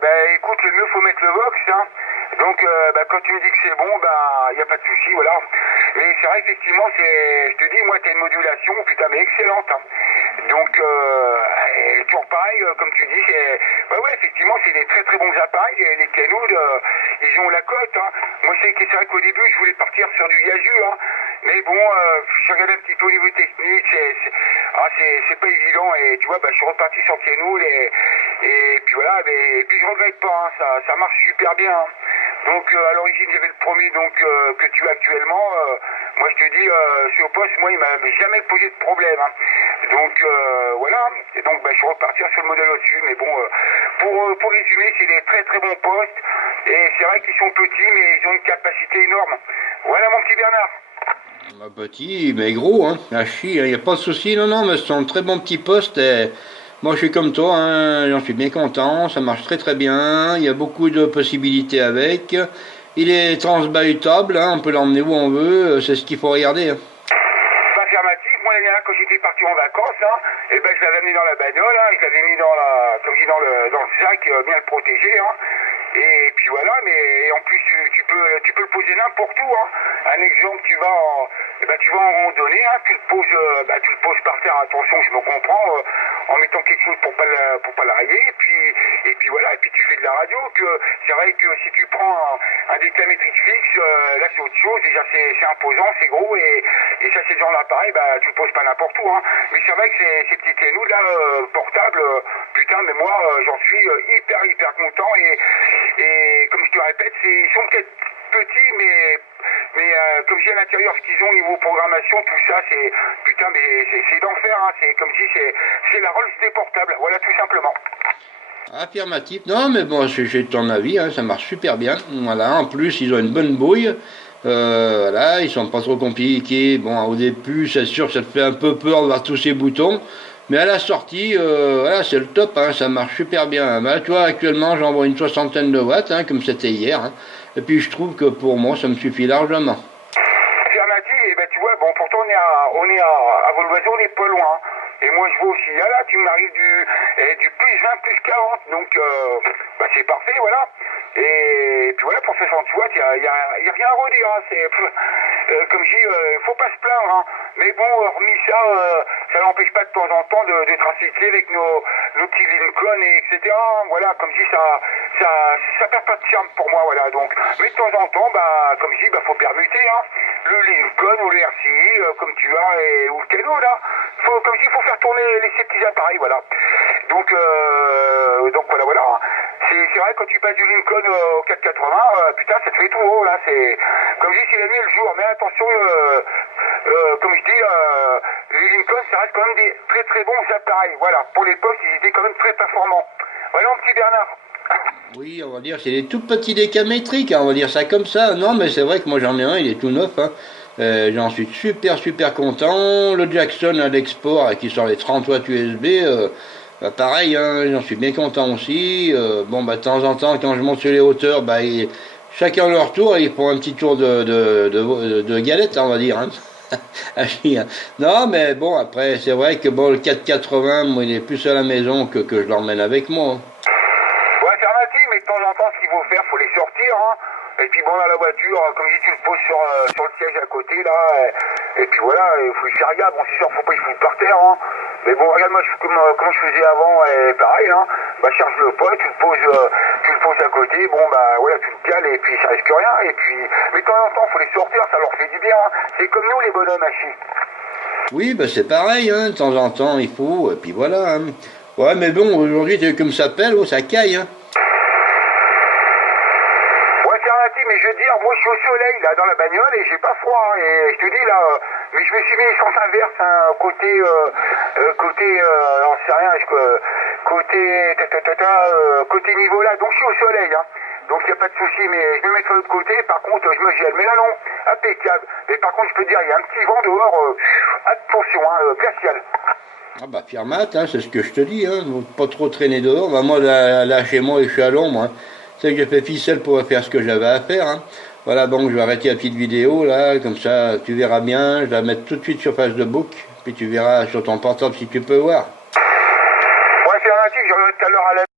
Bah écoute, le mieux faut mettre le Vox, hein. Donc quand tu me dis que c'est bon, il n'y a pas de souci, voilà. Mais c'est vrai effectivement, je te dis, moi t'as une modulation, putain mais excellente, hein. Donc toujours pareil, comme tu dis, ouais effectivement c'est des très très bons appareils, et les Kenwood, ils ont la cote, hein. Moi c'est vrai qu'au début je voulais partir sur du Yaesu, hein. Mais bon, je regarde un petit peu au niveau technique, c'est pas évident, et tu vois, je suis reparti sur Kenwood, et puis voilà, et puis je regrette pas, hein, ça marche super bien, hein. Donc à l'origine j'avais le premier que tu as actuellement. Moi je te dis, sur le poste, moi il m'a jamais posé de problème, hein. Donc voilà, et donc je suis reparti sur le modèle au-dessus. Mais bon, pour résumer, c'est des très très bons postes. Et c'est vrai qu'ils sont petits, mais ils ont une capacité énorme. Voilà mon petit Bernard. Petit, mais gros, hein. Ah, chi, il n'y a pas de souci, non, non, mais c'est un très bon petit poste. Et moi, je suis comme toi, hein, j'en suis bien content, ça marche très très bien. Il y a beaucoup de possibilités avec. Il est transbahutable, hein, on peut l'emmener où on veut, c'est ce qu'il faut regarder, hein. Pas affirmatif, moi l'année dernière quand j'étais parti en vacances, hein, et je l'avais amené dans la bagnole, hein, je l'avais mis comme je dis, dans le sac, bien le protéger, hein. Et puis voilà, mais en plus tu peux le poser n'importe où, hein. Un exemple, tu vas en randonnée, hein, tu le poses par terre, attention, je me comprends, en mettant quelque chose pour pas le rayer, et puis voilà, et puis tu fais de la radio. Que c'est vrai que si tu prends un déclamétrique fixe, là c'est autre chose, déjà c'est imposant, c'est gros, et ça c'est dans l'appareil, tu le poses pas n'importe où, hein. Mais c'est vrai que ces petits canaux là, portables, putain, mais moi j'en suis hyper content, et comme je te répète, ils sont peut-être petits, mais comme je dis à l'intérieur, ce qu'ils ont au niveau programmation, tout ça, c'est putain, mais c'est d'enfer, hein. C'est comme je dis, c'est la Rolls des portables, voilà tout simplement. Affirmatif. Non, mais bon, j'ai ton avis, hein, ça marche super bien. Voilà, en plus, ils ont une bonne bouille. Voilà, ils sont pas trop compliqués. Bon, au début, c'est sûr, ça te fait un peu peur de voir tous ces boutons. Mais à la sortie, voilà, c'est le top, hein, ça marche super bien. Bah, tu vois, actuellement, j'envoie une soixantaine de watts, hein, comme c'était hier, hein. Et puis, je trouve que pour moi, ça me suffit largement. Affirmatif, et tu vois, bon, pourtant on est à Volvoisin, on n'est pas loin. Et moi je vois aussi, là tu m'arrives du plus 20, plus 40, donc c'est parfait, voilà. Et puis voilà, pour 60 watts, il y a rien à redire, hein. Comme je dis, il faut pas se plaindre, hein. Mais bon, hormis ça, ça n'empêche pas de temps en temps de trafiquer avec nos petits Lincoln, et etc. Voilà, comme je dis, ça perd pas de charme pour moi, voilà. Donc, mais de temps en temps, comme je dis, faut permuter, hein. Le Lincoln ou le RCI, comme tu as, ou le Keno, là. Comme je dis, il faut faire tourner ces petits appareils, voilà. Donc voilà. Hein. C'est vrai, quand tu passes du Lincoln au 480, putain, ça te fait tout haut, là. Comme je dis, c'est la nuit et le jour. Mais attention, comme je dis, les Lincoln, ça reste quand même des très très bons appareils. Voilà. Pour l'époque, ils étaient quand même très performants. Voilà, mon petit Bernard. Oui, on va dire, c'est des tout petits décamétriques, hein, on va dire ça comme ça. Non, mais c'est vrai que moi j'en ai un, il est tout neuf, hein. J'en suis super content. Le Jackson à l'export qui sort les 30 watts USB, pareil, hein, j'en suis bien content aussi. Bon, de temps en temps, quand je monte sur les hauteurs, chacun leur tour, ils font un petit tour de galette, on va dire, hein. Non, mais bon, après, c'est vrai que bon, le 480, moi, il est plus à la maison que je l'emmène avec moi, hein. Ouais, alternative, mais de temps en temps, ce qu'il faut faire, faut les sortir, hein. Et puis bon, dans la voiture, comme je dis, tu le poses sur le siège à côté, là, et puis voilà, il faut y faire gaffe. Bon, c'est sûr, faut pas y foutre par terre, hein. Mais bon, regarde, moi, comme je faisais avant, et pareil, hein, charge le poste, tu le poses à côté, bon, voilà, tu le cales, et puis ça risque rien, et puis, mais de temps en temps, faut les sortir, ça leur fait du bien, hein. C'est comme nous, les bonhommes, à chier. Oui, c'est pareil, hein, de temps en temps, il faut, et puis voilà, hein. Ouais, mais bon, aujourd'hui, comme ça pèle, oh, ça caille, hein. Mais je veux dire, moi je suis au soleil là dans la bagnole et j'ai pas froid, hein, et je te dis là, mais je me suis mis sens inverse, hein, j'en sais rien, côté niveau là, donc je suis au soleil, hein, donc il n'y a pas de souci, mais je me mettrai de l'autre côté, par contre je me gèle, mais là non, impeccable, mais par contre je peux te dire, il y a un petit vent dehors, attention, hein, glacial. Ah Pierre Mat, hein, c'est ce que je te dis, hein, pas trop traîner dehors. Moi là chez moi, je suis à l'ombre, hein. C'est que j'ai fait ficelle pour faire ce que j'avais à faire, hein. Voilà, bon, je vais arrêter la petite vidéo là, comme ça tu verras bien. Je vais la mettre tout de suite sur Facebook, puis tu verras sur ton portable si tu peux voir.